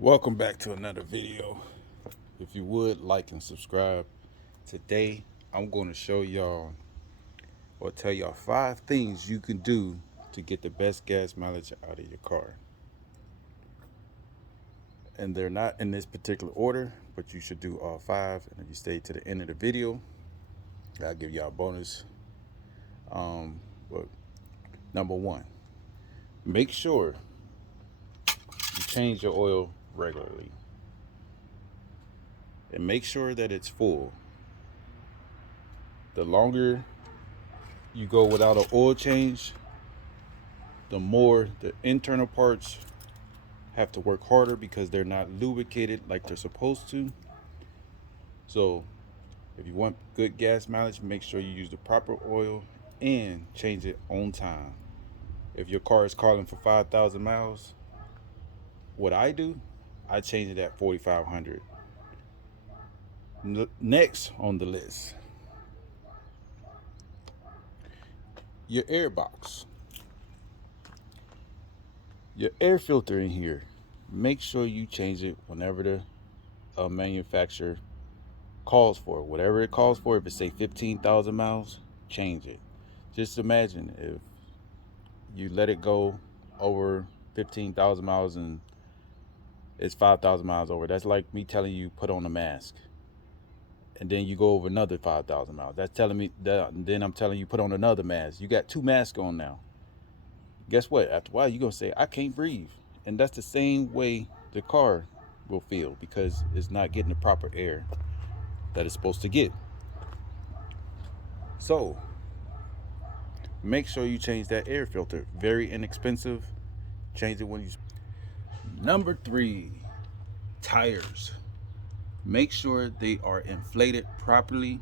Welcome back to another video. If you would like and subscribe. Today I'm going to show y'all or tell y'all 5 things you can do to get the best gas mileage out of your car. And they're not in this particular order, but you should do all 5. And if you stay to the end of the video, I'll give y'all a bonus. But number 1, make sure you change your oil regularly. And make sure that it's full. The longer you go without an oil change, the more the internal parts have to work harder because they're not lubricated like they're supposed to. So if you want good gas mileage, make sure you use the proper oil and change it on time. If your car is calling for 5,000 miles, what I do, I change it at 4,500. Next on the list, your air box. Your air filter in here, make sure you change it whenever the manufacturer calls for it. Whatever it calls for. If it say 15,000 miles, change it. Just imagine if you let it go over 15,000 miles and it's 5,000 miles over. That's like me telling you put on a mask, and then you go over another 5,000 miles. That's telling me that. And then I'm telling you put on another mask. You got 2 masks on now. Guess what? After a while, you're gonna say I can't breathe, and that's the same way the car will feel because it's not getting the proper air that it's supposed to get. So make sure you change that air filter. Very inexpensive. Change it when you. Number 3, tires. Make sure they are inflated properly.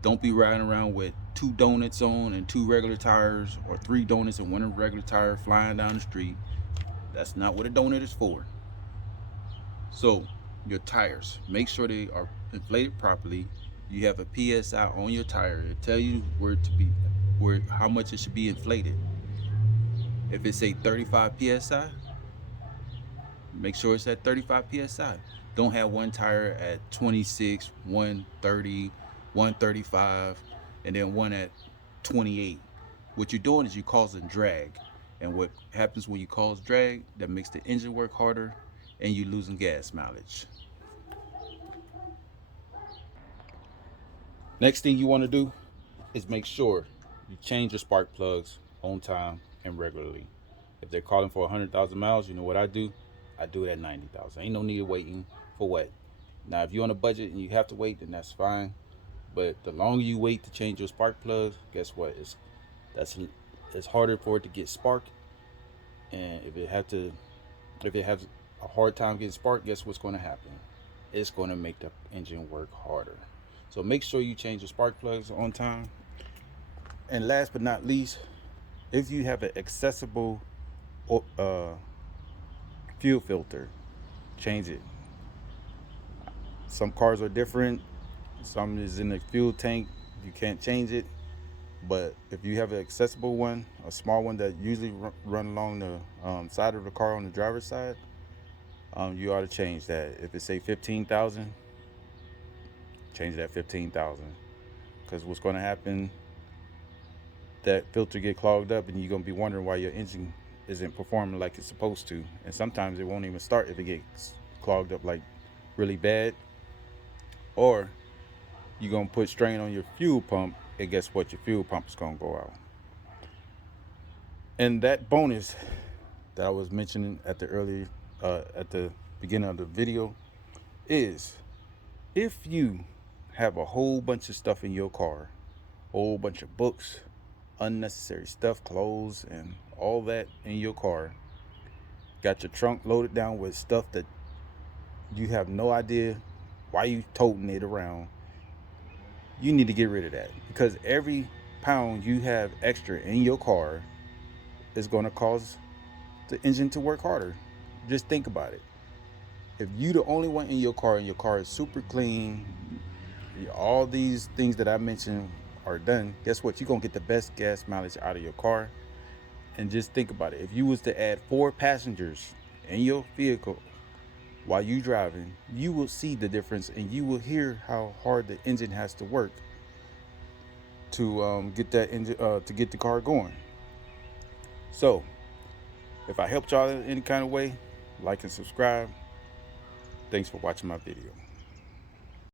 Don't be riding around with 2 donuts on and 2 regular tires, or 3 donuts and 1 regular tire flying down the street. That's not what a donut is for. So your tires, make sure they are inflated properly. You have a PSI on your tire. It tell you how much it should be inflated. If it say 35 PSI, make sure it's at 35 PSI. Don't have one tire at 26, 130, 135, and then one at 28. What you're doing is you're causing drag. And what happens when you cause drag, that makes the engine work harder and you're losing gas mileage. Next thing you want to do is make sure you change your spark plugs on time and regularly. If they're calling for 100,000 miles, you know what I do? I do it at 90,000. Ain't no need of waiting for what? Now, if you're on a budget and you have to wait, then that's fine. But the longer you wait to change your spark plugs, guess what? It's harder for it to get sparked. And if it has a hard time getting sparked, guess what's going to happen? It's going to make the engine work harder. So make sure you change your spark plugs on time. And last but not least, if you have an accessible fuel filter, change it. Some cars are different. Some is in the fuel tank. You can't change it. But if you have an accessible one, a small one that usually run along the side of the car on the driver's side, you ought to change that. If it say 15,000, change that 15,000. Because what's going to happen, that filter get clogged up and you're going to be wondering why your engine isn't performing like it's supposed to. And sometimes it won't even start if it gets clogged up like really bad. Or you're going to put strain on your fuel pump, and guess what? Your fuel pump is going to go out. And that bonus that I was mentioning at the beginning of the video is, if you have a whole bunch of stuff in your car, whole bunch of books, unnecessary stuff, clothes, and all that in your car, got your trunk loaded down with stuff that you have no idea why you toting it around, you need to get rid of that, because every pound you have extra in your car is going to cause the engine to work harder. Just think about it. If you the only one in your car and your car is super clean, all these things that I mentioned are done, guess what? You're going to get the best gas mileage out of your car. And just think about it. If you was to add 4 passengers in your vehicle, while you driving, you will see the difference and you will hear how hard the engine has to work to get that engine to get the car going. So, if I helped y'all in any kind of way, like and subscribe. Thanks for watching my video.